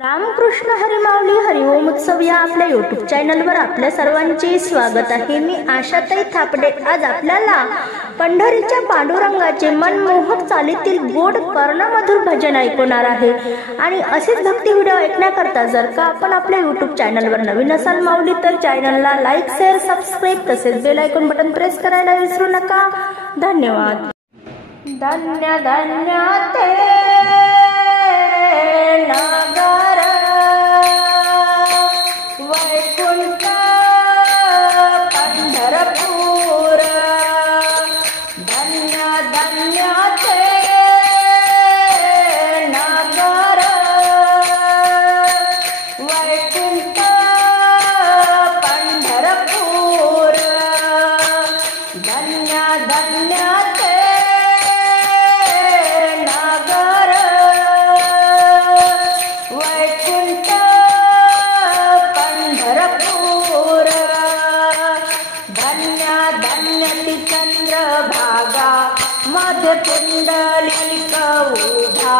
रामकृष्ण हरी माऊली हरिओम उत्सव या आपल्या यूट्यूब चॅनलवर आपल्या सर्वांचे स्वागत आहे। मी आशाताई थापडे आज आपल्याला पंढरीच्या पांडुरंगाचे मनमोहक चालीतील गोड कर्णमधुर भजन ऐकवणार आहे। आणि असेच भक्ती व्हिडिओ ऐकण्याकरता जर का आपण आपल्या यूट्यूब चॅनलवर नवीन असाल माऊली तर चॅनलला लाईक शेअर सबस्क्राईब तसेच बेल आयकॉन बटन प्रेस करायला विसरू नका। धन्यवाद। धन्य धन्य ते नगर वैकुंठ पंढरपूर धन्य धन्य ते नगर वैकुंठ पंढरपूर धन्य धन्य ते चंद्रभागा मध्य कुंडलिक उभा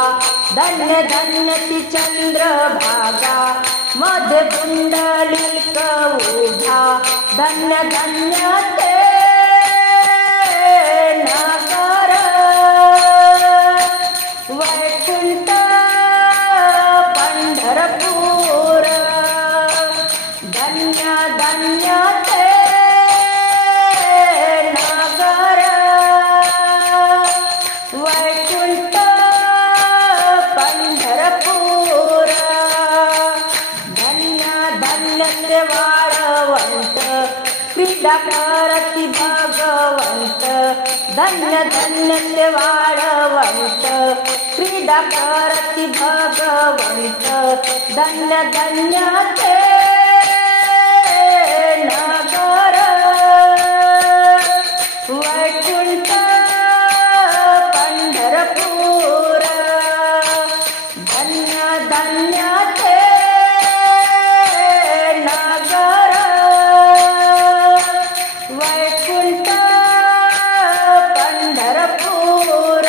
धन्य धन्य ती चंद्रभागा मध्य कुंडलिक उभा धन्य धन्य ते नगर वैकुंठ पंढरपूर धन्य धन्य ते वाळवंत क्रीडा करती भगवंत धन्य धन्य ते वाळवंत क्रीडा करती भगवंत धन्य धन्य ते नगर वैकुंठ पंढरपूर धन्य धन्य ते वैकुंठ पंढरपूर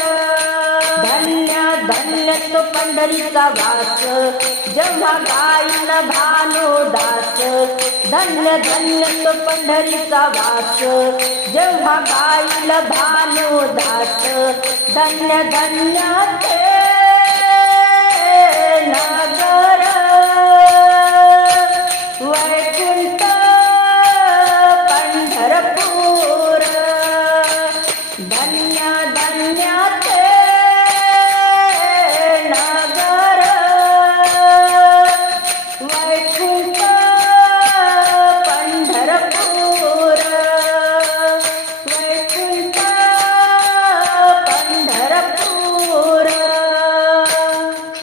धन्य धन्य तो पंढरीचा वास जेव्हा गाईल भानुदास धन्य धन्य तो पंढरीचा वास जेव्हा गाईल भानुदास धन्य धन्य ते